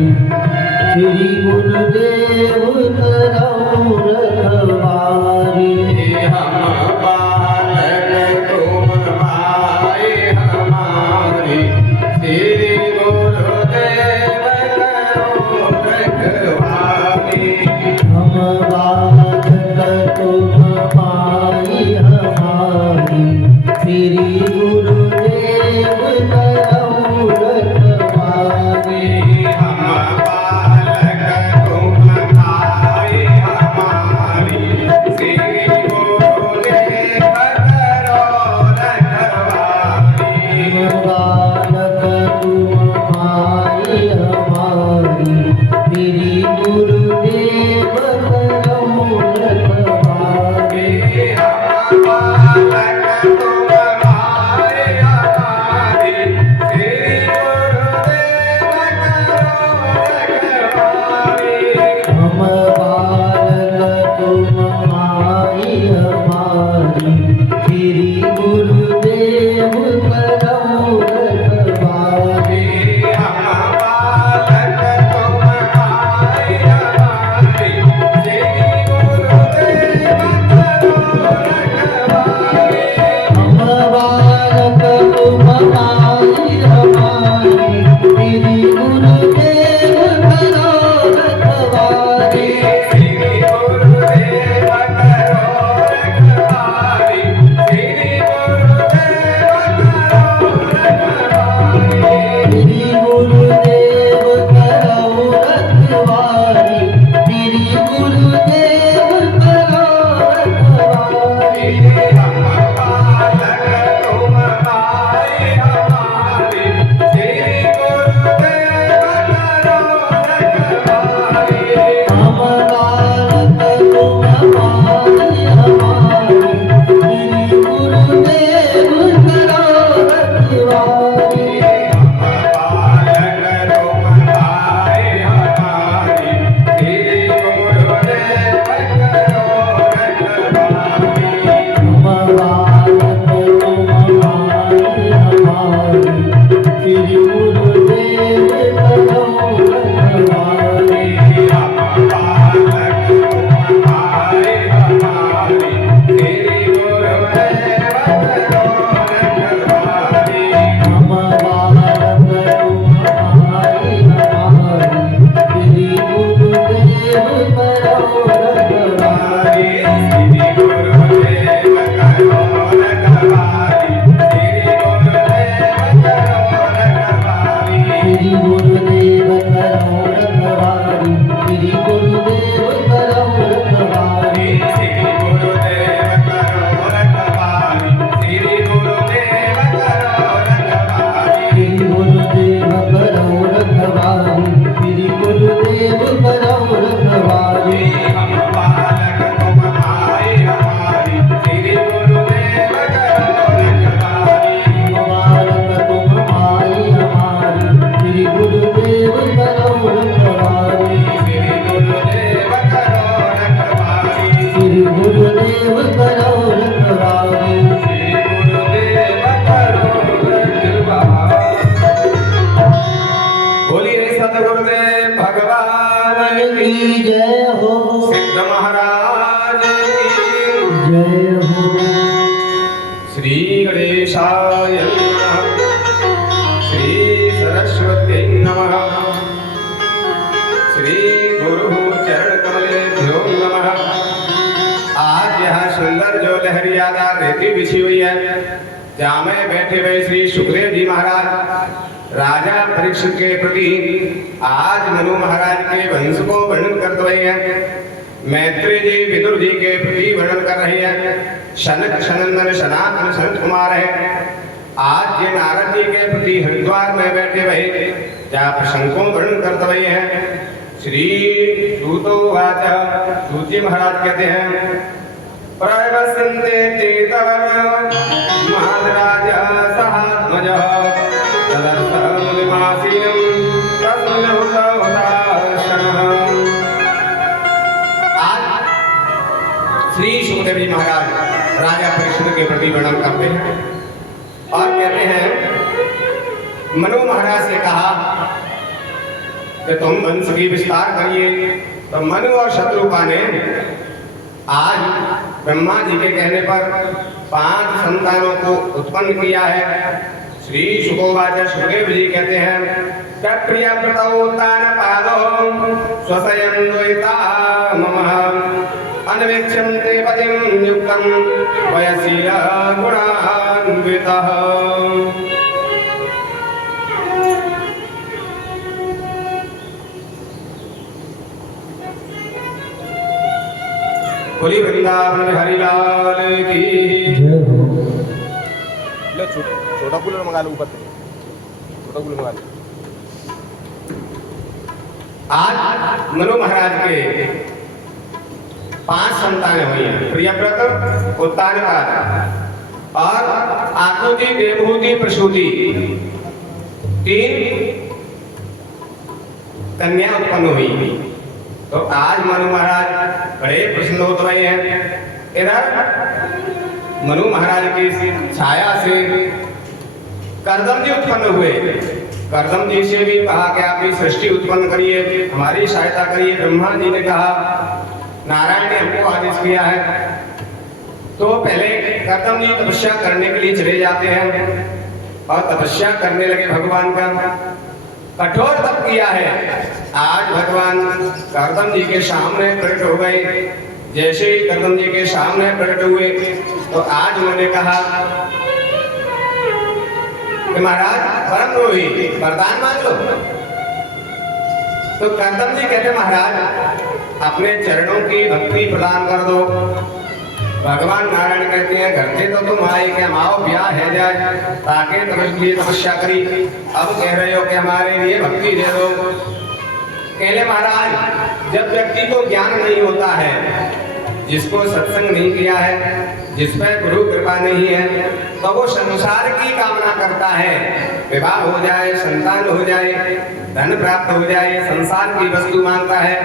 श्री गुरुदेव करौ रखवारी। हम बालक तुम भाई हमारी, श्री गुरुदेव करो रखवारी। हम बालक तुम भाई हमारी, श्री गुरुदेव करौ रखवारी। हम बालक तुम भाई हमारी, श्री गुरुदेव करो रखवारी। बालक तुम भाई हमारी, श्री गुरुदेव करौ रखवारी। हम बालक तुम भाई हमारी, श्री गुरुदेव करो रखवारी। हम बालक तुम भाई हमारी, श्री गुरुदेव करौ रखवारी। हम बालक तुम भाई हमारी, श्री गुरुदेव करो रखवारी। हम बालक तुम भाई हमारी, श्री गुरुदेव करौ रखवारी। श्री गुरुदेव करो रखवारी, श्री गुरुदेव करो रखवारी। श्री गुरुदेव करौ रखवारी, श्री गुरुदेव करौ रखवारी। हम बालक तुम भाई हमारी, श्री गुरुदेव करो रखवारी। हम बालक तुम भाई हमारी, श्री गुरुदेव करौ रखवारी। हम बालक तुम भाई हमारी, श्री गुरुदेव करो रखवारी। हम बालक तुम भाई हमारी, श्री गुरुदेव करौ रखवारी। हम बालक तुम भाई हमारी, श्री गुरुदेव करो रखवारी। हम बालक तुम भाई हमारी, श्री गुरुदेव करौ रखवारी। श्री गुरुदेव करो रखवारी, श्री गुरुदेव करो रखवारी। श्री गुरुदेव करौ रखवारी, श्री गुरुदेव करौ रखवारी। श्री गुरुदेव करो रखवारी, श्री गुरुदेव करो रखवारी। श्री गुरुदेव करौ रखवारी, श्री गुरुदेव करौ रखवारी। हम बालक तुम भाई हमारी, श्री गुरुदेव करो रखवारी। हम बालक तुम भाई हमारी, श्री गुरुदेव करौ रखवारी। श्री गुरुदेव करो रखवारी। श्री गुरुदेव करौ रखवारी। श्री गुरुदेव करो रखवारी। बोलिए सतगुरुदेव भगवान की की जय हो, सिद्ध महाराज की जय हो। श्री गणेशाय नमः, श्री सरस्वती नमः, श्री गुरु चरण कमलेभ्यो नमः। आज यह सुंदर जो लहरियादार रेती बिछी हुई है, जहाँ में बैठे हुए श्री सुखदेव जी महाराज राजा परीक्षित के प्रति आज मनु महाराज के वंश को वर्णन कर रहे हैं। मैत्री जी विदुर जी के प्रति वर्णन कर रहे हैं। शनक सनंदन सनातन संत कुमार है। आज ये नारद जी के प्रति हरिद्वार में बैठे हुए जहाँ प्रसंग को वर्णन कर रहे हैं। श्री सूतो वाच, सूत जी महाराज कहते हैं, प्रवसन्ते चेतवर महाराज सहात्मज तदर्थमुनिमासीनं तस्मिन् हुताशनः। आज श्री सुखदेव जी महाराज राजा परीक्षित के प्रति वर्णन करते हैं और कहते हैं, मनु महाराज से कहा कि तुम वंश की विस्तार करिए। तो मनु और शत्रुपा ने आज ब्रह्मा जी के कहने पर 5 संतानों को उत्पन्न किया है। श्री शुकोवाच, सुखदेव जी कहते हैं प्रिय व्रतोत्तान पादो स्वसयं द्वैता मम अन्वेक्षन्ते पतिं युक्तं वयसील गुणान्वितः। बोली वृंदावन बिहारी लाल की। जय हो। ले छोटा कूलर मंगा लो, ऊपर से छोटा कूलर मंगा लो। आज मनु महाराज के 5 संतानें हुई हैं, प्रियव्रत, उत्तानपाद और आकृति, देवहूति, प्रसूति, 3 कन्या उत्पन्न हुई। तो आज मनु महाराज बड़े प्रसन्न हो रहे हैं। इधर मनु महाराज की छाया से कर्दम जी उत्पन्न हुए। कर्दम जी से भी कहा कि आप भी सृष्टि उत्पन्न करिए, हमारी सहायता करिए। ब्रह्मा जी ने कहा, नारायण ने हमको आदेश किया है। तो पहले कर्दम जी तपस्या करने के लिए चले जाते हैं और तपस्या करने लगे। भगवान का कठोर तप किया है। आज भगवान कर्दम जी के सामने प्रकट हो गए। जैसे ही कर्दम जी के सामने प्रकट हुए तो आज उन्होंने कहा कि महाराज परम द्रोही, वरदान मांग लो। तो कर्दम जी कहते महाराज अपने चरणों की भक्ति प्रदान कर दो। भगवान नारायण कहते हैं घर से तो तुम आए कि हम आओ ब्याह है जाए ताकि तुम इसलिए तपस्या करी, अब कह रहे हो कि हमारे लिए भक्ति दे दो। कहले महाराज जब व्यक्ति को ज्ञान नहीं होता है, जिसको सत्संग नहीं किया है, जिस पर गुरु कृपा नहीं है, तो वो संसार की कामना करता है। विवाह हो जाए, संतान हो जाए, धन प्राप्त हो जाए, संसार की वस्तु मांगता है।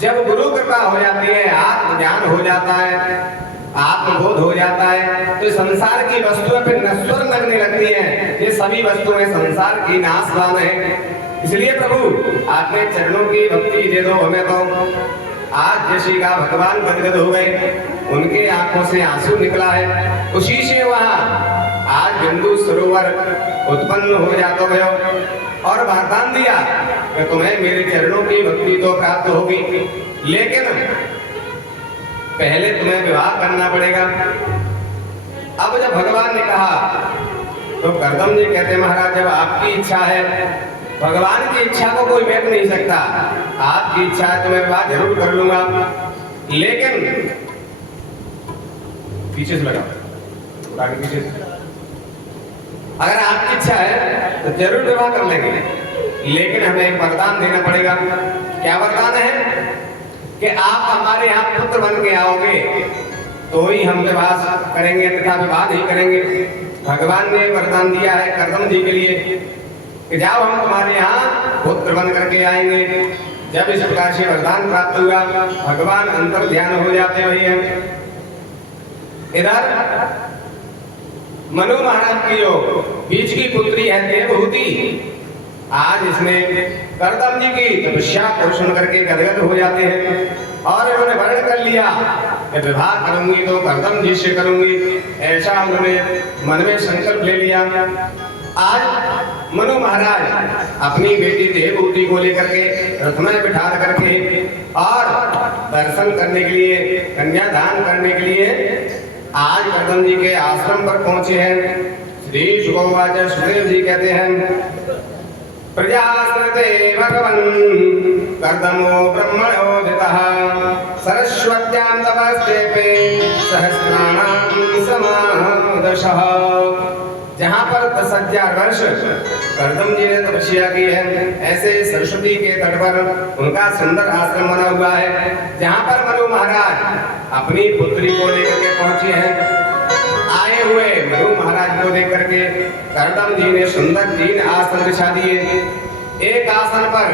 जब गुरु कृपा हो जाती है, आत्मज्ञान हो जाता है, आत्मबोध हो जाता है, तो संसार की वस्तुएं फिर नश्वर लगने लगती हैं। ये सभी वस्तुएं संसार की नाशवान है। इसलिए प्रभु आपने चरणों की भक्ति दे दो हमें। तो आज जैसी का भगवान गदगद हो गए, उनके आंखों से आंसू निकला है। उसी से वहाँ आज बिंदु सरोवर उत्पन्न हो जाता है और वरदान दिया कि तुम्हें मेरे चरणों की भक्ति तो प्राप्त होगी, लेकिन पहले तुम्हें विवाह करना पड़ेगा। अब जब भगवान ने कहा तो कर्दम जी कहते महाराज जब आपकी इच्छा है, भगवान की इच्छा को कोई बैठ नहीं सकता। आपकी इच्छा है तो मैं विवाह जरूर कर लूंगा, लेकिन पीछे से लगाओ, आगे पीछे से। अगर आपकी इच्छा है तो जरूर विवाह कर लेंगे, लेकिन हमें एक वरदान देना पड़ेगा। क्या वरदान है? कि आप हमारे यहाँ पुत्र बन के आओगे तो ही हम विवाह करेंगे, तथा विवाह नहीं करेंगे। भगवान ने वरदान दिया है कर्दम जी के लिए कि जाओ हम तुम्हारे यहाँ पुत्र बन करके आएंगे। जब इस प्रकार से वरदान प्राप्त हुआ, भगवान अंतर ध्यान हो जाते हुए हैं। इधर मनु महाराज की जो बीच की पुत्री है देवहूति, आज इसने कर्दम जी की तपस्या को सुन करके गदगद हो जाते हैं और उन्होंने वर्ण कर लिया कि विवाह करूंगी तो कर्दम जी से करूंगी। ऐसा उन्होंने मन में संकल्प ले लिया। आज मनु महाराज अपनी बेटी देवहूति को लेकर के रथ में बिठा करके और दर्शन करने के लिए, कन्यादान करने के लिए आज कर्दम जी के आश्रम पर पहुंचे हैं। श्री शुकोवाच, सुखदेव जी कहते हैं प्रजास्मते भगवन् कर्दमो ब्रह्मणोदितः सरस्वत्यां तपस्तेपे सहस्राणां समादशः। जहाँ पर 10,000 वर्ष कर्दम जी ने तपस्या की है, ऐसे सरस्वती के तट पर उनका सुंदर आश्रम बना हुआ है, जहाँ पर मनु महाराज अपनी पुत्री को लेकर के पहुंचे हैं। आए हुए मनु महाराज को देख करके कर्दम जी ने सुंदर 3 आसन बिछा दिए। एक आसन पर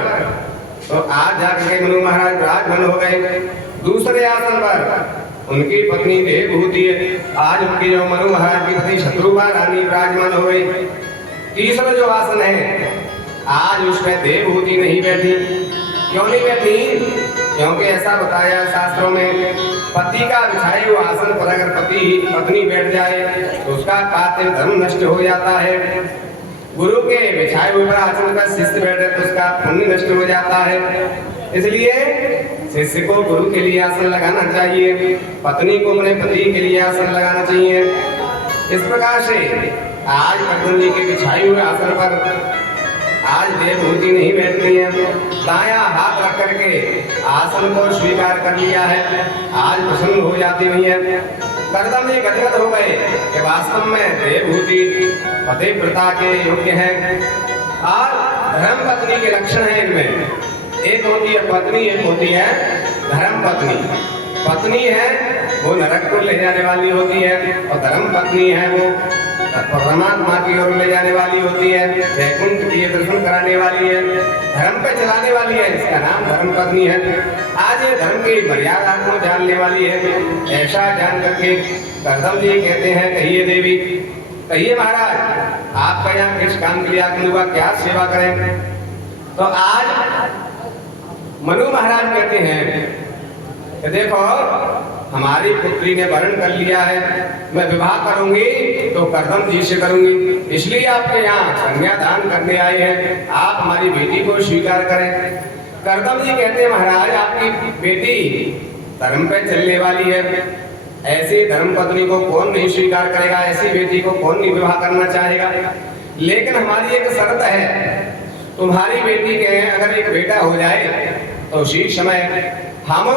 तो आज जाकर के मनु महाराज विराजमान हो गए। दूसरे आसन पर उनकी पत्नी देवहूति, आज उनकी जो मनु महाराज की पत्नी शत्रुपा रानी विराजमान हो गई। तीसरा जो आसन है आज उसमें देवहूति नहीं बैठी, क्यों नहीं बैठी? क्योंकि ऐसा बताया शास्त्रों में, पति का बिछाए हुए आसन पर अगर पत्नी बैठ जाए तो उसका कातिल धर्म नष्ट हो जाता है। गुरु के बिछाए हुए आसन पर शिष्य बैठे तो उसका पुण्य नष्ट हो जाता है। इसलिए शिष्य को गुरु के लिए आसन लगाना चाहिए, पत्नी को अपने पति के लिए आसन लगाना चाहिए। इस प्रकार से आज कर्दम जी के बिछाए हुए आसन पर आज देवहूति नहीं बैठती है, दायां हाथ रख करके आसन को स्वीकार कर लिया है, आज प्रसन्न हो जाती हुई है। कर्दम जी गदगद हो गए कि वास्तव में देवहूति पतिव्रता के योग्य है। और धर्म पत्नी के लक्षण है इनमें, एक होती है पत्नी, एक होती है धर्म पत्नी। पत्नी है वो नरक को ले जाने वाली होती है और धर्म पत्नी है वो परमात्मा की ओर ले जाने वाली होती है, वैकुंठ की दर्शन कराने वाली है, धर्म पे चलाने वाली है, इसका नाम धर्म पत्नी है। आज ये धर्म की मर्यादा को जानने वाली है। ऐसा जान करके कर्दम जी कहते हैं, कहिए देवी, कहिए महाराज, आपका यहाँ किस काम के लिए आगमन हुआ, क्या सेवा करें? तो आज मनु महाराज कहते हैं कि देखो हमारी पुत्री ने वर्ण कर लिया है, मैं विवाह करूंगी तो कर्दम जी से करूंगी, इसलिए आपके यहाँ कन्यादान करने आए हैं, आप हमारी बेटी को स्वीकार करें। कर्दम जी कहते हैं महाराज आपकी बेटी धर्म पे चलने वाली है, ऐसी धर्म पत्नी को कौन नहीं स्वीकार करेगा, ऐसी बेटी को कौन नहीं विवाह करना चाहेगा। लेकिन हमारी एक शर्त है, तुम्हारी बेटी के अगर एक बेटा हो जाए तो उसी समय हम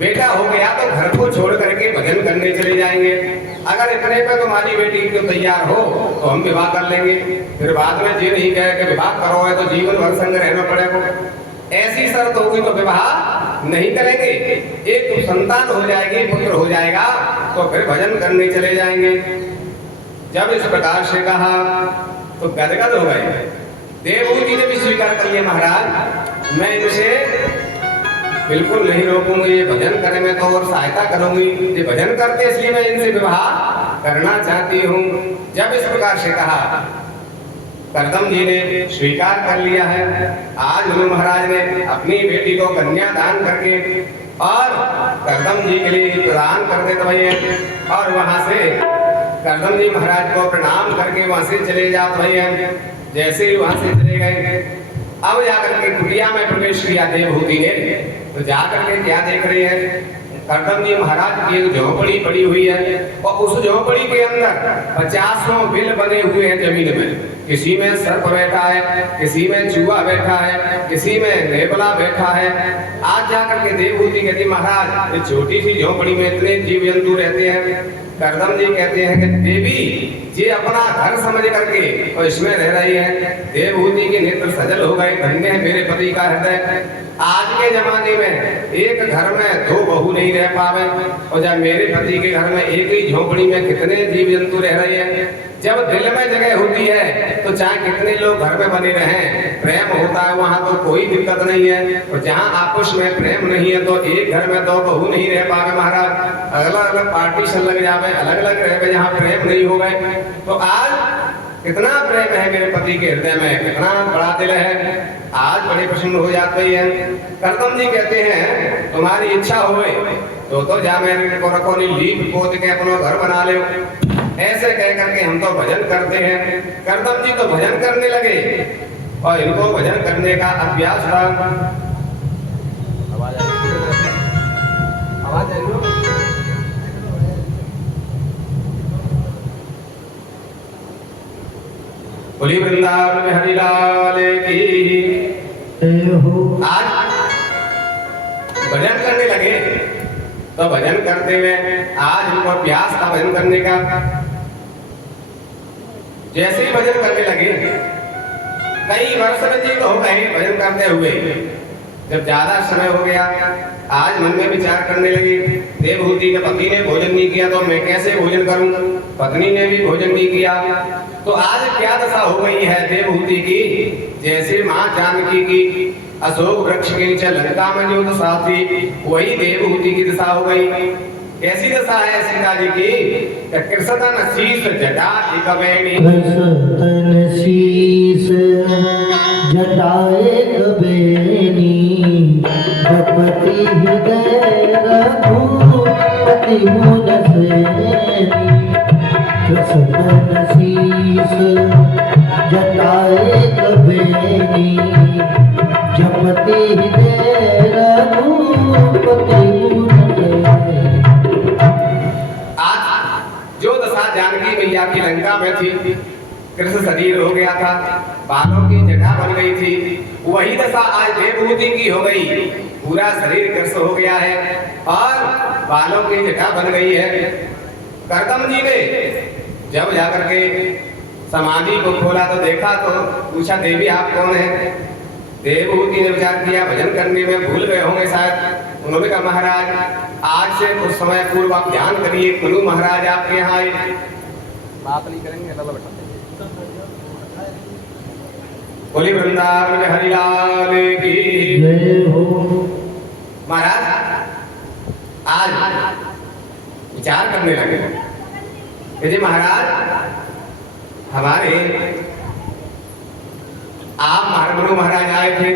बेटा हो गया तो घर को छोड़ करके भजन करने चले जाएंगे, अगर इतने पे तुम्हारी बेटी क्यों तैयार हो तो हम विवाह कर लेंगे। फिर बाद में जी नहीं कहे कि विवाह करो है तो जीवन भर संग रहना पड़ेगा, ऐसी शर्त होगी तो विवाह नहीं करेंगे। एक संतान हो जाएगी, पुत्र हो जाएगा तो फिर भजन करने चले जाएंगे। जब इस प्रकार से कहा तो गदगद हो गए। देवहूति ने भी स्वीकार कर लिया, महाराज मैं इनसे बिल्कुल नहीं रोकूंगी, ये भजन करने में तो और सहायता करूंगी, ये भजन करते इसलिए मैं इनसे विवाह करना चाहती हूँ। जब इस प्रकार से कहा कर्दम जी ने स्वीकार कर लिया है। आज मनु महाराज ने अपनी बेटी को कन्यादान करके और कर्दम जी के लिए प्रदान कर देते हैं और वहां से कर्दम जी महाराज को प्रणाम करके वहां से चले जाते हैं। जैसे ही वहां से चले गए, अब जाकर के कुटिया में प्रवेश किया देवहूति ने, तो जाकर के क्या देख रहे हैं, कर्दम जी महाराज की एक झोपड़ी पड़ी हुई है और उस झोपड़ी के अंदर 50 बिल बने हुए हैं जमीन में। किसी में सर्प बैठा है, किसी में चूहा बैठा है, किसी में नेवला बैठा है। आज जाकर के देवहूति कहती महाराज ये छोटी सी झोपड़ी में इतने जीव जंतु रहते हैं। कर्दम जी कहते हैं कि देवी ये अपना घर समझ करके और इसमें रह रही है। देवहूति के नेत्र सजल हो गए, धन्य है मेरे पति का हृदय। आज के जमाने में एक घर में 2 बहू नहीं रह पावे और जब मेरे पति के घर में एक ही झोपड़ी में कितने जीव जंतु रह रहे हैं। जब दिल में जगह होती है तो चाहे कितने लोग घर में बने रहें, प्रेम होता है वहां तो कोई दिक्कत नहीं है। और जहां आपस में प्रेम नहीं है तो एक घर में 2 बहू नहीं रह पावे महाराज, अलग अलग पार्टीशन लग जावे, अलग अलग रह गए जहाँ प्रेम नहीं हो गए। तो आज कितना प्रेम है मेरे पति के हृदय में, कितना बड़ा दिल है, आज बड़े प्रसन्न हो जाते हैं। कर्दम जी कहते हैं तुम्हारी इच्छा होए तो जा मेरे को रखो नहीं, लीप पोत के अपना घर बना ले। ऐसे कह करके हम तो भजन करते हैं। कर्दम जी तो भजन करने लगे और इनको भजन करने का अभ्यास था। आवाज आ रही है? बोली वृंदावन में हरिलाल की। आज भजन करने लगे तो भजन करते हुए आज उनको अभ्यास था भजन करने का। जैसे ही भजन करने लगे, कई वर्ष व्यतीत हो गए भजन करते हुए। जब ज्यादा समय हो गया, आज मन में विचार करने लगे, देवहूति के पति ने भोजन नहीं किया तो मैं कैसे भोजन करूं, पत्नी ने भी भोजन नहीं किया। तो आज क्या दशा हो गई है देवहूति की, जैसे मां जानकी की अशोक वृक्ष के नीचे लंका में जो दशा थी, वही देवहूति की दशा हो गई। कैसी दशा है सीता जी की? कृष्ण शीश जटा कबेणी, कृष्ण शीश जटाए कबेनी, रघुपति दे रघुपति गुण आज जो दशा जानकी मैया की लंका में थी, कृष्ण शरीर हो गया था, बालों की जटा बन गई थी, वही दशा आज देवभूति की हो गई। पूरा शरीर कृष्ण हो गया है और बालों की जटा बन गई है। करदम जी ने जब जाकर के समाधि को खोला तो देखा, तो पूछा देवी आप कौन है? देवभूति ने विचार किया, भजन करने में भूल गए होंगे शायद। उन्होंने कहा महाराज आज से कुछ समय पूर्व आप ध्यान करिए, मनु महाराज आपके यहाँ आए। बात नहीं करेंगे, अल्लाह बैठा बोली वृंदावन हरिलाल की जय हो। महाराज आज विचार करने लगे कि जी महाराज हमारे आप मनु महाराज आए थे,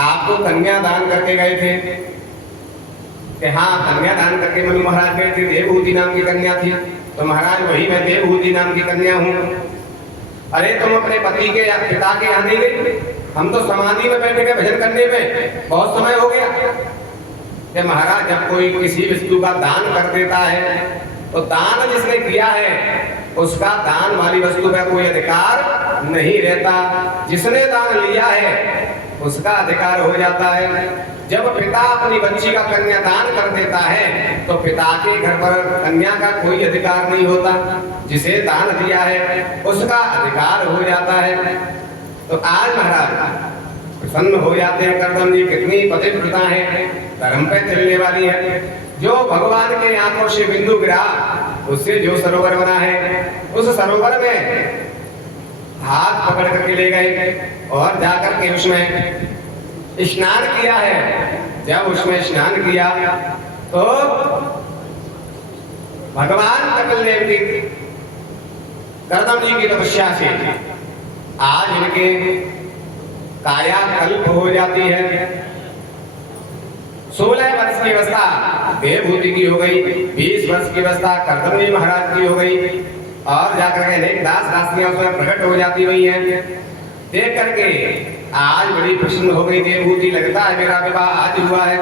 आपको कन्या दान करके गए थे कि हाँ कन्या दान करके मनु महाराज गए थे। देवभूति नाम की कन्या थी, तो महाराज वही मैं देवभूति नाम की कन्या हूँ। अरे तुम अपने पति के या पिता के यहाँ नहीं गई? हम तो समाधि में बैठे गए भजन करने में, बहुत समय हो गया। कि महाराज जब कोई किसी वस्तु का दान कर देता है तो दान जिसने किया है उसका दान वाली वस्तु पर कोई अधिकार नहीं रहता, जिसने दान लिया है उसका अधिकार हो जाता है। जब पिता अपनी बच्ची का कन्यादान कर देता है तो पिता के घर पर कन्या का कोई अधिकार नहीं होता, जिसे दान दिया है उसका अधिकार हो जाता है। तो आज महाराज प्रसन्न हो जाते हैं करदम जी, कितनी पतिव्रता है, धर्म पे चलने वाली है। जो भगवान के आंखों से बिंदु गिरा उससे जो सरोवर बना है, उस सरोवर में हाथ पकड़ करके ले गए और जाकर के उसमें स्नान किया है। जब उसमें स्नान किया तो भगवान कपिलदेव की करदम जी की तपस्या से आज इनके काया कल्प हो जाती है। 16 वर्ष की अवस्था देवभूति की हो गई, 20 वर्ष की अवस्था करदम जी महाराज की हो गई और जाकर के अनेक दास दासियां उसमें प्रकट हो जाती हुई हैं। देख करके आज बड़ी प्रसन्न हो गई देवभूति, लगता है मेरा विवाह आज हुआ है।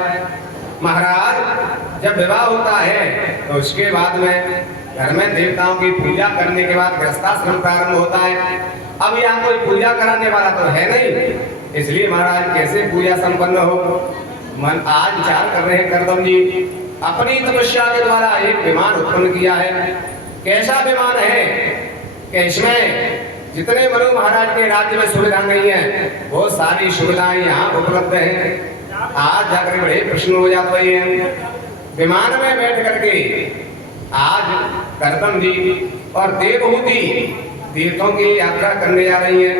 महाराज जब विवाह होता है तो उसके बाद में घर में देवताओं की पूजा करने के बाद गृहस्थाश्रम प्रारंभ होता है। अब यहाँ कोई पूजा कराने वाला तो है नहीं, इसलिए महाराज कैसे पूजा संपन्न हो। मन आज विचार कर रहे हैं करदम जी, अपनी तपस्या के द्वारा एक विमान उत्पन्न किया है। कैसा विमान है कि इसमें जितने मनु महाराज के राज्य में सुविधा नहीं है वो सारी सुविधाएं यहाँ उपलब्ध हैं। आज जाकर बड़े प्रश्न हो जाते हैं। विमान में बैठ करके आज करदम जी और देवभूति तीर्थों की यात्रा करने जा रही हैं।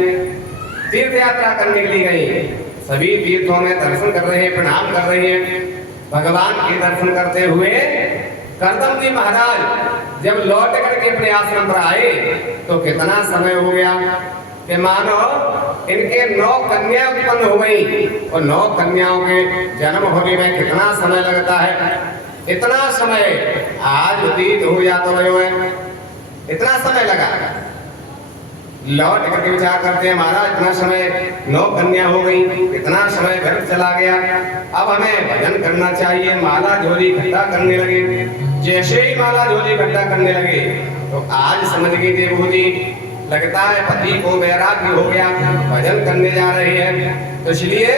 तीर्थ यात्रा करने के लिए गई, सभी तीर्थों में दर्शन कर रहे हैं, प्रणाम कर रहे हैं। भगवान के दर्शन करते हुए करदम जी महाराज जब लौट करके अपने आश्रम पर आए तो कितना समय हो गया कि मानो इनके 9 कन्या उत्पन्न हो गई और 9 कन्याओं के जन्म होने में कितना समय लगता है। इतना समय आज व्यतीत हो जाता है, इतना समय लगा। लौट करके विचार करते हैं महाराज इतना समय 9 कन्या हो गई, इतना समय व्यर्थ चला गया, अब हमें भजन करना चाहिए। माला झोली इकट्ठा करने लगे। जैसे ही माला झोली इकट्ठा करने लगे तो आज समझ गई देवभूति, लगता है पति को वैराग्य हो गया, भजन करने जा रही है। तो इसलिए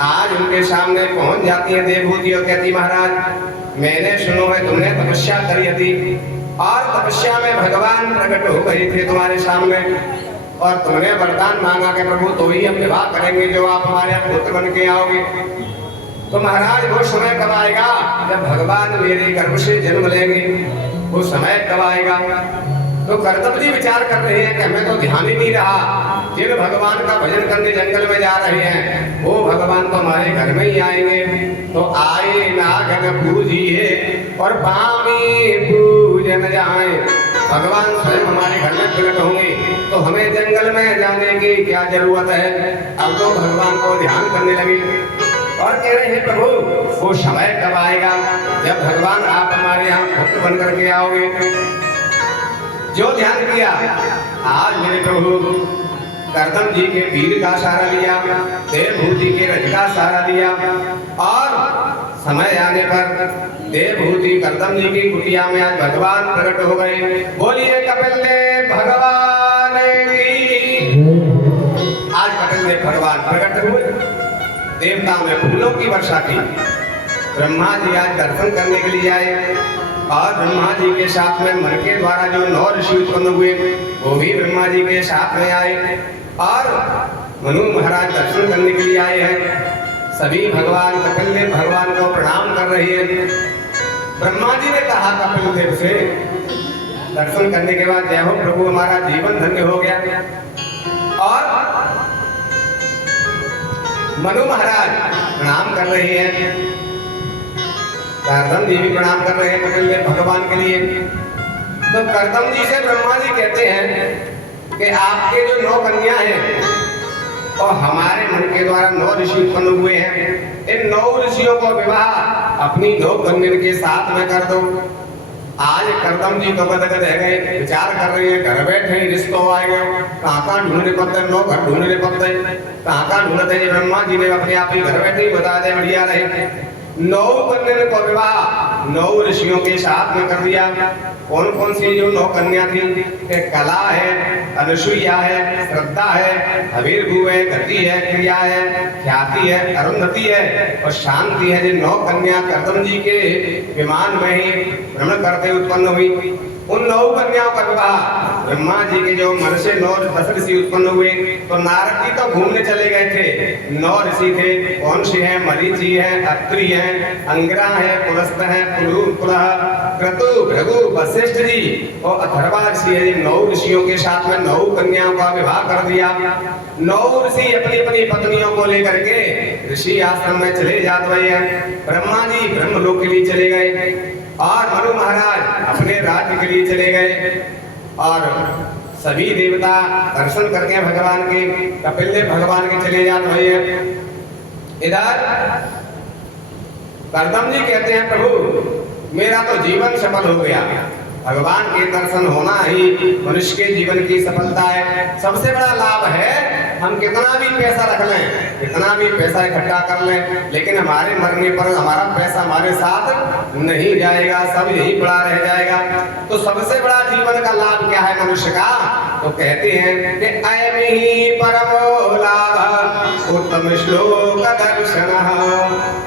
आज उनके सामने पहुंच जाती है देवभूति और कहती महाराज मैंने सुनो है तुमने तपस्या करी थी और तपस्या में भगवान प्रकट हो गए थे तुम्हारे सामने और तुमने वरदान मांगा कि प्रभु तो ही हम विवाह करेंगे जो आप हमारे पुत्र बन के आओगे। तो महाराज वो समय कब आएगा जब भगवान मेरे गर्भ से जन्म लेंगे, वो समय कब आएगा। तो करदम जी विचार कर रहे हैं कि हमें तो ध्यान ही नहीं रहा, जिन भगवान का भजन करने जंगल में जा रहे हैं वो भगवान तो हमारे घर में ही आएंगे। तो आए नागन पूजिए और पामी पूजन जाए, भगवान स्वयं हमारे घर में प्रकट होंगे तो हमें जंगल में जाने की क्या जरूरत है। अब तो भगवान को ध्यान करने लगे और कह रहे हैं प्रभु वो समय कब आएगा जब भगवान आप हमारे यहाँ भक्त बन करके आओगे। जो ध्यान किया आज मेरे प्रभु करदम जी के वीर का सहारा लिया, देवभूति के रज का सहारा लिया और समय आने पर देवभूति करदम जी की कुटिया में आज भगवान प्रकट हो गए। बोलिए कपिल देव भगवान की। आज कपिल देव भगवान प्रकट हुए, देवताओं ने फूलों की वर्षा की। ब्रह्मा जी आज दर्शन करने के लिए आए और ब्रह्मा जी के साथ में मन के द्वारा जो 9 ऋषि उत्पन्न हुए वो भी ब्रह्मा जी के साथ में आए और मनु महाराज दर्शन करने के लिए आए हैं। सभी भगवान कपिल देव भगवान को प्रणाम कर रहे हैं। ब्रह्मा जी ने कहा कपिल देव से दर्शन करने के बाद, जय हो प्रभु, हमारा जीवन धन्य हो गया। और मनु महाराज प्रणाम कर रहे हैं, करदम जी भी प्रणाम कर रहे हैं कपिल देव भगवान के लिए। तो करदम जी से ब्रह्मा जी कहते हैं कि आपके जो 9 कन्या हैं और हमारे मन के द्वारा 9 ऋषि उत्पन्न हुए हैं, इन 9 ऋषियों को विवाह अपनी 9 कन्या के साथ में कर दो। आज करदम जी तो गदगद है गए, विचार कर रहे हैं, घर बैठे रिश्तों आए गए, कहाँ ढूंढने पड़ते, 9 घर ढूंढने पड़ते, कहाँ ढूंढते। ब्रह्मा जी ने अपने आप ही घर बैठे ही बता दे, बढ़िया रहे। 9 कन्या को विवाह 9 ऋषियों के साथ में कर दिया। कौन कौन सी जो 9 कन्या थी? कला है, अनुसुईया है, श्रद्धा है, हवीरभू है, गति है, क्रिया है, ख्याति है, अरुंधति है और शांति है। जो 9 कन्या करदम जी के विमान में ही भ्रमण करते उत्पन्न हुई। उन 9 कन्याओं का विवाह ब्रह्मा जी के जो मन से 9 10 ऋषि उत्पन्न हुए। तो नारद जी तो घूमने चले गए थे, 9 ऋषि थे। कौन से हैं? मरीचि है, अत्रि है, अंगिरा है, पुलस्त है, पुलह, क्रतु, भृगु, वशिष्ठ जी और अथर्वा ऋषि है। 9 ऋषियों के साथ में 9 कन्याओं का विवाह कर दिया। 9 ऋषि अपनी अपनी पत्नियों को लेकर के ऋषि आश्रम में चले जाते हैं। ब्रह्मा जी ब्रह्मलोक के लिए चले गए और मनु महाराज अपने राज्य के लिए चले गए और सभी देवता दर्शन करके भगवान के, कपिल देव भगवान के चले जाते हैं। इधर करदम जी कहते हैं, प्रभु मेरा तो जीवन सफल हो गया। भगवान के दर्शन होना ही मनुष्य के जीवन की सफलता है। सबसे बड़ा लाभ है हम कितना भी पैसा रख लें, कितना भी पैसा इकट्ठा कर लें, लेकिन हमारे मरने पर हमारा पैसा हमारे साथ नहीं जाएगा, सब यही पड़ा रह जाएगा। तो सबसे बड़ा जीवन का लाभ क्या है मनुष्य का? तो कहते हैं कि अयमिहि परमो लाभ उत्तम श्लोक दर्शन।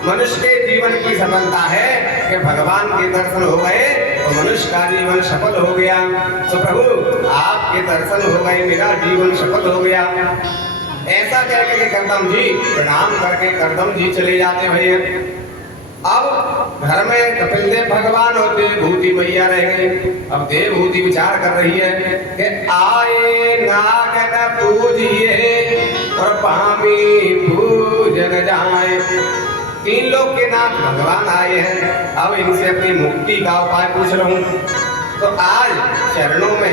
मनुष्य के जीवन की सफलता है कि भगवान के दर्शन हो गए तो मनुष्य का जीवन सफल हो गया। तो प्रभु आपके दर्शन हो गए, मेरा जीवन सफल हो गया। ऐसा कहकर के करदम जी प्रणाम करके करदम जी चले जाते भैया। अब घर में कपिल देव भगवान और देवभूति मैया रह गए। अब देवभूति विचार कर रही है कि आए नागन पूजिए और पामी पूजन जाए। 3 लोग के नाथ भगवान आए हैं। अब इनसे अपनी मुक्ति का उपाय पूछ रहा हूँ। तो आज चरणों में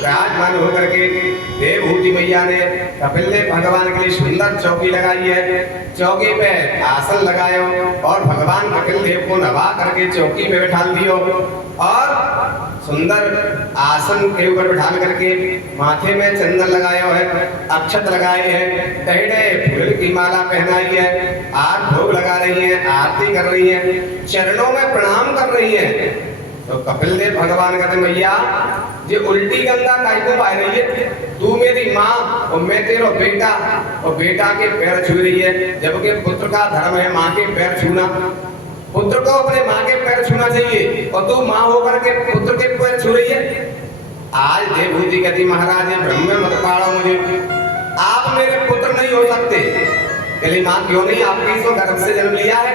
विराजमान होकर के देवभूति मैया ने कपिल देव भगवान के लिए सुंदर चौकी लगाई है। चौकी पे आसन लगायो और भगवान कपिल देव को नवा करके चौकी पे बैठा दियो और सुंदर आसन के ऊपर बैठा करके माथे में चंदन लगायो है, अक्षत लगाए हैं, टहडे फूल की माला पहनाई है, आठ भोग लगा रही है, आरती कर रही है, चरणों में प्रणाम कर रही है। तो कपिल देव भगवान कहते मैया ये उल्टी गंगा काहे को पाई रही है? तू मेरी माँ और मैं तेरा बेटा, और बेटा के पैर छू रही है, जबकि पुत्र का धर्म है माँ के पैर छूना। पुत्र को अपने माँ के पैर छूना चाहिए और तू माँ होकर के पुत्र के पैर छू रही है। आज देवभूति कहती महाराज ब्रह्म में मत पाड़ो मुझे, आप मेरे पुत्र नहीं हो सकते। कहली माँ क्यों नहीं? आपने तो गर्भ से जन्म लिया है।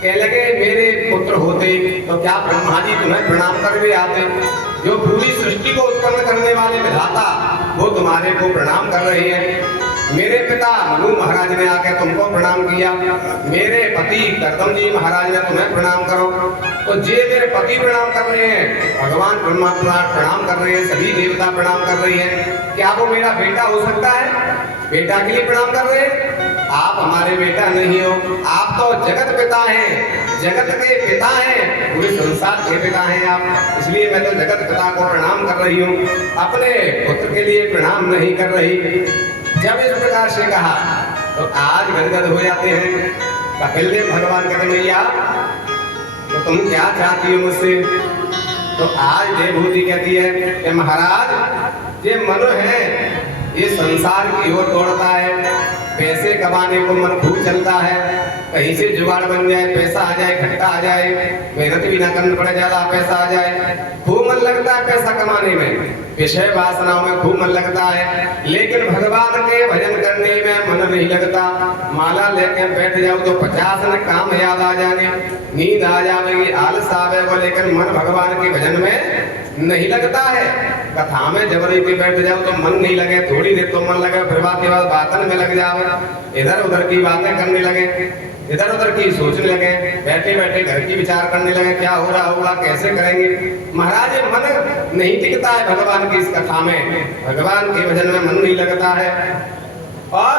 कह लगे मेरे पुत्र होते तो क्या ब्रह्मा जी तुम्हें प्रणाम कर भी आते? जो पूरी सृष्टि को उत्पन्न करने वाले विधाता वो तुम्हारे को प्रणाम कर रहे हैं। मेरे पिता मनु महाराज ने आकर तुमको प्रणाम किया, मेरे पति करदम जी महाराज ने तुम्हें प्रणाम करो। तो जे मेरे पति प्रणाम कर रहे हैं, भगवान ब्रह्मा प्रणाम कर रहे हैं, सभी देवता प्रणाम कर रही हैं, क्या वो मेरा बेटा हो सकता है? बेटा के लिए प्रणाम कर रहे हैं। आप हमारे बेटा नहीं हो, आप तो जगत पिता हैं, जगत के पिता हैं, पूरे संसार के पिता हैं आप। इसलिए मैं तो जगत पिता को प्रणाम कर रही हूँ, अपने पुत्र के लिए प्रणाम नहीं कर रही। जब इस प्रकार से कहा तो आज गदगद हो जाते हैं। कपिल देव भगवान कहते मैया तो तुम क्या चाहती हो मुझसे? तो आज देवभूति कहती है कि महाराज ये मन है, ये संसार की ओर दौड़ता है, पैसे कमाने को मन खूब चलता है, कहीं से जुगाड़ बन जाए, पैसा आ जाए, इकट्ठा आ जाए, मेहनत भी ना करनी पड़े, ज्यादा पैसा आ जाए, खूब मन लगता है पैसा कमाने में, विषय वासनाओं में खूब मन लगता है। लेकिन भगवान के भजन करने में मन नहीं लगता। माला लेके बैठ जाओ तो 50 न काम याद आ जाएंगे, नींद आ जाएगी, आलस आवेगा, लेकिन मन भगवान के भजन में नहीं लगता है। कथा में जबरी के बैठ जाओ तो मन नहीं लगे, थोड़ी देर तो मन लगे, फिर बात के बाद बातन में लग जाओ, इधर उधर की बातें करने लगे, इधर उधर की सोचने लगे, बैठे बैठे घर की विचार करने लगे, क्या हो रहा होगा, कैसे करेंगे। महाराज ये मन नहीं टिकता है भगवान की इस कथा में, भगवान के भजन में मन नहीं लगता है। और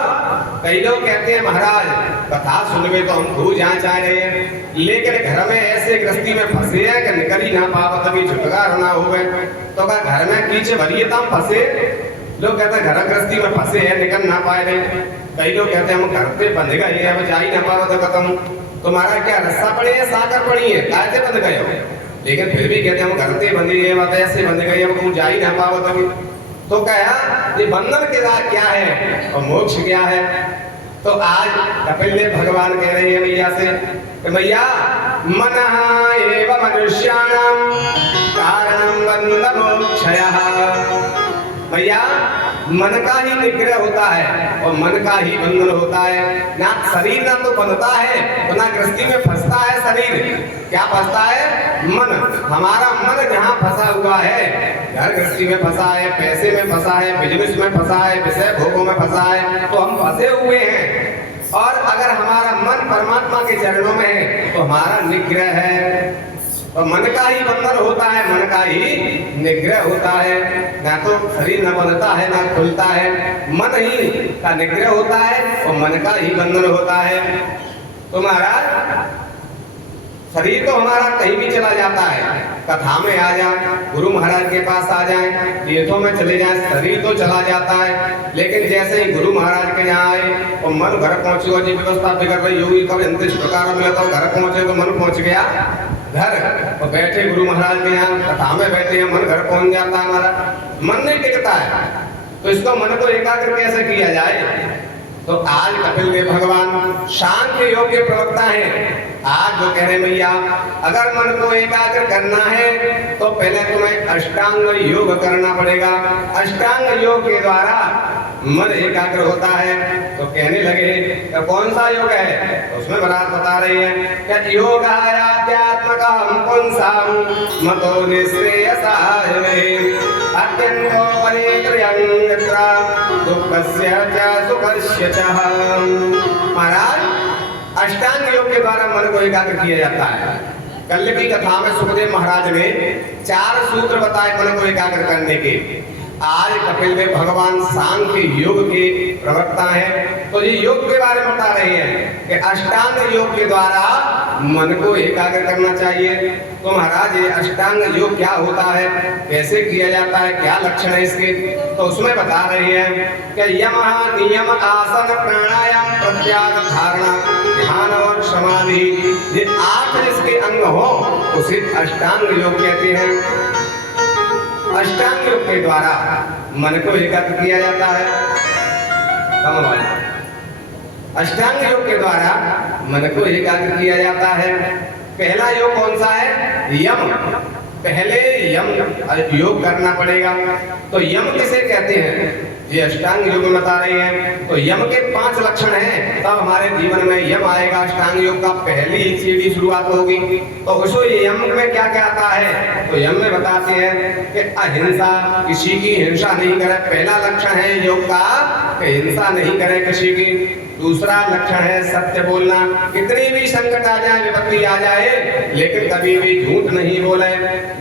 कई लोग कहते हैं महाराज कथा सुनवे तो हम खूब जहाँ चाह रहे हैं, लेकिन घर में ऐसे गृहस्थी में फंसे हैं कि निकल ही ना पावत, अभी छुटकारा ना हो गए तो क्या घर में कीचे भरिए तो हम फंसे। लोग कहते हैं घर गृहस्थी में फंसे हैं, निकल ना पाए रहे। कई लोग कहते हैं हम घर पे बंध गए, अब जा ही ना पावत खत्म। तुम्हारा क्या रस्सा पड़ी है, साकर पड़ी है, काय से बंध गए हो? लेकिन फिर भी कहते हैं हम घर से बंधे हैं, बात ऐसे बंध गए, अब तुम जा ही ना पावत अभी। तो कहा ये बंधन के राह क्या है और मोक्ष क्या है? तो आज कपिल देव भगवान कह रहे हैं मैया से कि मैया मनः एव मनुष्याणां कारणं बंध मोक्षयः। मैया मन का ही निग्रह होता है और मन का ही बंधन होता है। ना शरीर ना तो बंधता है तो ना गृहस्थी में फंसता है शरीर। क्या फंसता है? मन। हमारा मन जहाँ फंसा हुआ है, घर गृहस्थी में फंसा है, पैसे में फंसा है, बिजनेस में फंसा है, विषय भोगों में फंसा है, तो हम फंसे हुए हैं। और अगर हमारा मन परमात्मा के चरणों में है तो हमारा निग्रह है। और मन का ही बंधन होता है, मन का ही निग्रह होता है। ना तो शरीर न बंधता है ना खुलता है, मन ही का निग्रह होता है और मन का ही बंधन होता है। तो महाराज शरीर तो हमारा कहीं भी चला जाता है, कथा में आ जाए, गुरु महाराज के पास आ जाए, तीर्थों में चले जाए, शरीर तो चला जाता है। लेकिन जैसे ही गुरु महाराज के यहाँ आए और मन घर पहुंचे, जी व्यवस्था बिगड़ रही होगी, कब अंतिम छुटकारा मिला तो घर पहुंचे तो मन पहुंच गया घर, और बैठे गुरु महाराज के यहाँ कथा में बैठे हैं, मन घर पहुंच जाता है। हमारा मन नहीं टिकता है, तो इसको मन को एकाग्र कैसे किया जाए? तो आज कपिल देव भगवान शांत योग के प्रवक्ता हैं। आज जो कह रहे मैया अगर मन को एकाग्र करना है तो पहले तुम्हें अष्टांग योग करना पड़ेगा। अष्टांग योग के द्वारा मन एकाग्र होता है। तो कहने लगे तो कौन सा योग है? तो उसमें बरात बता रही है कि योग आध्यात्मकं पुंसां मतो निःश्रेयसाय अत्यंतो परित्रयं यत्र दुःखस्य च सुखस्य च। महाराज अष्टांग योग के द्वारा मन को एकाग्र किया जाता है। कल की कथा में सुखदेव महाराज ने 4 सूत्र बताए मन को एकाग्र करने के। आज कपिल देव भगवान सांख्य योग के प्रवक्ता हैं, तो ये योग के बारे में बता रहे हैं कि अष्टांग योग के द्वारा मन को एकाग्र करना चाहिए। तो महाराज ये अष्टांग योग क्या होता है, कैसे किया जाता है, क्या लक्षण है इसके? तो उसमें बता रहे हैं कि यम नियम आसन प्राणायाम प्रत्याहार धारणा ध्यान और समाधि, ये 8 जिसके अंग हो उसे अष्टांग योग कहते हैं। अष्टांग योग के द्वारा मन को एकाग्र किया जाता है। अष्टांग योग के द्वारा मन को एकाग्र किया जाता है। पहला योग कौन सा है? यम। पहले यम योग करना पड़ेगा। तो यम किसे कहते हैं? ये अष्टांग योग में बता रही है। तो यम के 5 लक्षण हैं, तब हमारे जीवन में यम आएगा। अष्टांग योग का पहली ही सीढ़ी शुरुआत होगी। तो उसको यम में क्या क्या आता है? तो यम में बताते हैं कि अहिंसा, किसी की हिंसा नहीं करे, पहला लक्षण है योग का कि हिंसा नहीं करे किसी की। दूसरा लक्षण है सत्य बोलना, कितनी भी संकट आ जाए, विपत्ति आ जाए, लेकिन कभी भी झूठ नहीं बोले,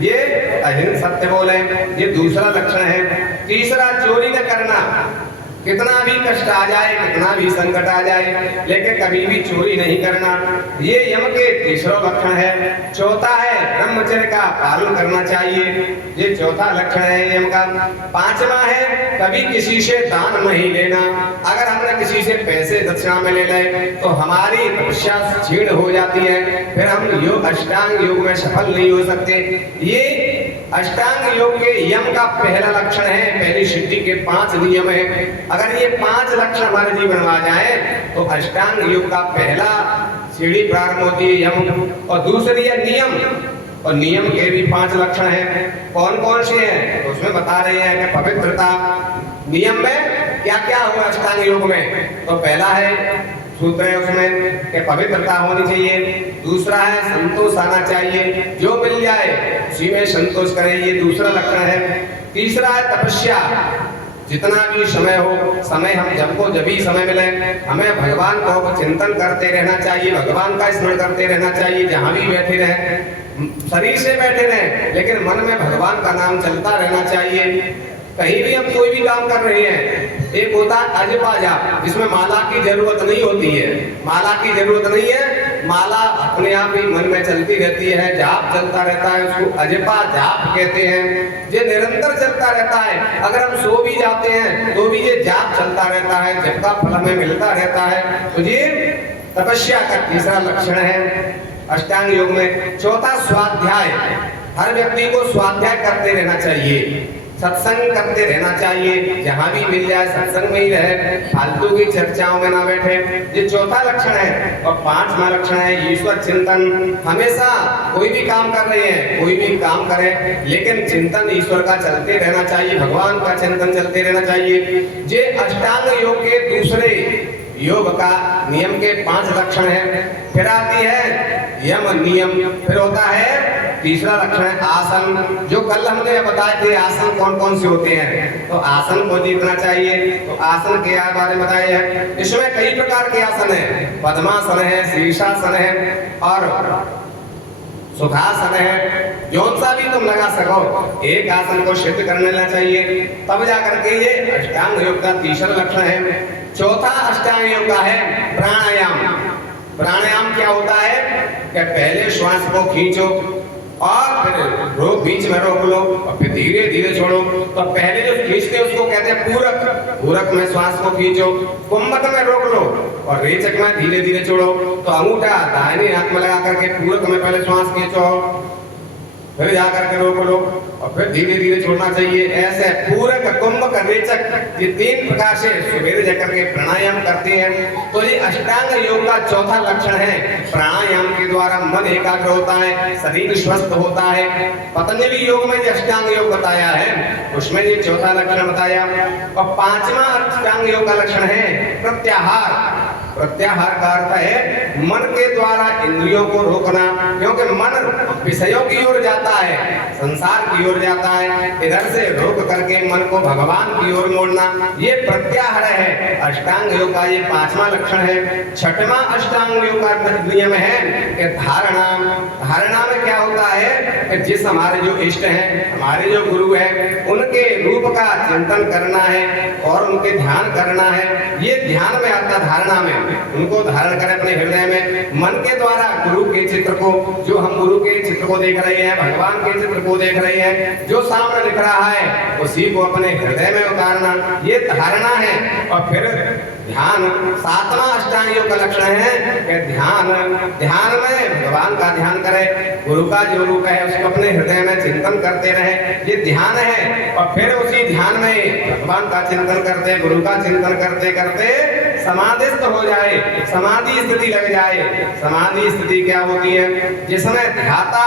ये अहिंसा सत्य बोले, ये दूसरा लक्षण है। तीसरा चोरी न करना, कितना भी कष्ट आ जाए, कितना भी संकट आ जाए, लेकिन कभी भी चोरी नहीं करना। ये यम के तीसरा लक्षण है। चौथा है ब्रह्मचर्य का पालन करना चाहिए, ये चौथा लक्षण है यम का। पांचवा है कभी किसी से दान नहीं लेना। अगर हमने किसी से पैसे दक्षिणा में ले ले तो हमारी तपस्या क्षीण हो जाती है, फिर हम योग अष्टांग योग में सफल नहीं हो सकते। ये अष्टांग योग के यम का पहला लक्षण है। पहली सिद्धि के 5 नियम है। अगर ये 5 लक्षण हमारे जीवन में आ जाए तो अष्टांग योग का पहला सीढ़ी प्रारंभ होती है यम। और दूसरी है नियम, और नियम के भी 5 लक्षण हैं। कौन कौन से हैं तो उसमें बता रहे हैं कि पवित्रता। नियम में क्या क्या हुआ अष्टांग योग में, तो पहला है सूत्र है उसमें कि पवित्रता होनी चाहिए। दूसरा है संतोष आना चाहिए, जो मिल जाए उसी में संतोष करें, ये दूसरा लक्षण है। तीसरा है तपस्या। जितना भी समय हो, समय हम जब भी समय मिले हमें भगवान को चिंतन करते रहना चाहिए, भगवान का स्मरण करते रहना चाहिए। जहाँ भी बैठे रहें, शरीर से बैठे रहें लेकिन मन में भगवान का नाम चलता रहना चाहिए। कहीं भी हम कोई भी काम कर रहे हैं, एक होता है अजपा जाप, जिसमें माला की जरूरत नहीं होती है। माला की जरूरत नहीं है, माला अपने आप ही मन में चलती रहती है, जाप चलता रहता है, उसको अजपा जाप कहते हैं। ये निरंतर चलता रहता है। अगर हम सो भी जाते हैं तो भी ये जाप चलता रहता है, जप का फल हमें मिलता रहता है। तो ये तपस्या का तीसरा लक्षण है अष्टांग योग में। चौथा स्वाध्याय। हर व्यक्ति को स्वाध्याय करते रहना चाहिए, सत्संग करते रहना चाहिए। जहां भी मिल जाए सत्संग में ही रहे, फालतू की चर्चाओं में ना बैठे। ये चौथा लक्षण है। और 5वां लक्षण है ईश्वर चिंतन। हमेशा कोई भी काम कर रहे हैं, कोई भी काम करें लेकिन चिंतन ईश्वर का चलते रहना चाहिए, भगवान का चिंतन चलते रहना चाहिए। ये अष्टांग योग के दूसरे योग का नियम के 5 लक्षण है। फिर आती है यम नियम। फिर होता है तीसरा लक्षण है आसन, जो कल हमने बताए थे आसन कौन कौन से होते हैं। तो आसन को जीतना चाहिए। तो आसन के बारे में बताया है। इसमें कई प्रकार के आसन है। पद्मासन है, शीर्षासन है और सुखासन है। जौन सा भी तुम लगा सको, एक आसन को सिद्ध कर लेना चाहिए, तब जाकर के ये अष्टांग योग का तीसरा लक्षण है। चौथा अष्टांग योग का है प्राणायाम। प्राणायाम क्या होता है कि पहले श्वास को खींचो और फिर बीच में रोक लो और फिर धीरे धीरे छोड़ो। तो पहले जो खींचते हैं उसको कहते हैं पूरक। पूरक में श्वास को खींचो, कुंभक में रोक लो और रेचक में धीरे धीरे छोड़ो। तो अंगूठा दाहिने हाथ में लगा करके पूरक में पहले श्वास खींचो, फिर जाकर के रोक लो और फिर धीरे धीरे छोड़ना चाहिए। ऐसे पूरक, कुंभक, रेचक, ये 3 प्रकार से सवेरे जाकर के प्राणायाम करते हैं। तो ये अष्टांग योग का चौथा लक्षण है। प्राणायाम के द्वारा मन एकाग्र होता है, शरीर स्वस्थ होता है। पतंजलि योग में जो अष्टांग योग बताया है उसमें ये चौथा लक्षण बताया। और 5वां अष्टांग योग का लक्षण है प्रत्याहार। प्रत्याहार का अर्थ है मन के द्वारा इंद्रियों को रोकना, क्योंकि मन विषयों की ओर जाता है, संसार की ओर जाता है। इधर से रोक करके मन को भगवान की ओर मोड़ना, ये प्रत्याहार है। अष्टांग योग का ये 5वां लक्षण है। 6वां अष्टांग योग का नियम है कि धारणा। धारणा में क्या होता है कि जिस हमारे जो इष्ट हैं, हमारे जो गुरु हैं, उनके रूप का चिंतन करना है और उनके ध्यान करना है। ये ध्यान में आता धारणा में। उनको धारण करें अपने हृदय में, मन के द्वारा गुरु के चित्र को, जो हम गुरु के चित्र को देख रहे हैं, भगवान के चित्र को देख रहे हैं, जो सामने दिख रहा है उसी को अपने हृदय में उतारना, ये धारणा है। और फिर ध्यान। 7वां अष्टांग योग का लक्षण है कि ध्यान। ध्यान में भगवान का ध्यान करें, गुरु का जो रूप है उसको अपने हृदय में चिंतन करते रहे, ये ध्यान है। और फिर उसी ध्यान में भगवान का चिंतन करते, गुरु का चिंतन करते करते समाधिस्थ हो जाए, समाधि स्थिति लग जाए। समाधि स्थिति क्या होती है? जिसमें ध्याता,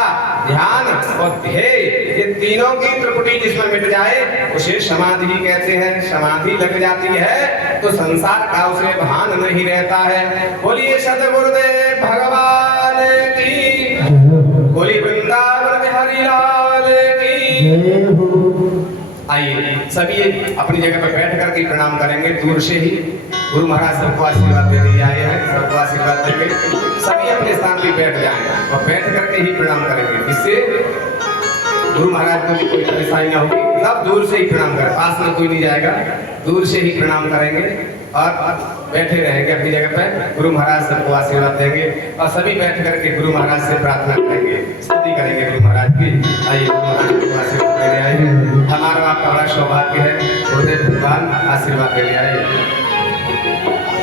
ध्यान और ध्येय, ये तीनों की त्रिपुटी जिसमें मिट जाए उसे समाधि कहते हैं। समाधि लग जाती है तो संसार का उसे भान नहीं रहता है। बोलिए सतगुरुदेव भगवान की, बोली वृंदावन बिहारी लाल की। आइए सभी अपनी जगह पर बैठ करके प्रणाम करेंगे। दूर से ही गुरु महाराज सबको आशीर्वाद देने आए हैं, सबको आशीर्वाद देंगे। सभी अपने स्थान पे बैठ जाएं और बैठ करके ही प्रणाम करेंगे। इससे गुरु महाराज को भी कोई परेशानी ना होगी। सब दूर से ही प्रणाम करें, पास में कोई नहीं जाएगा, दूर से ही प्रणाम करेंगे और बैठे रहेंगे अपनी जगह पर। गुरु महाराज सबको आशीर्वाद देंगे और सभी बैठ करके गुरु महाराज से प्रार्थना करेंगे, स्तुति करेंगे गुरु महाराज की। आइए गुरु महाराज को आशीर्वाद देने आए। हमारा आपका बड़ा सौभाग्य है, गुरुदेव भगवान आशीर्वाद देने आए।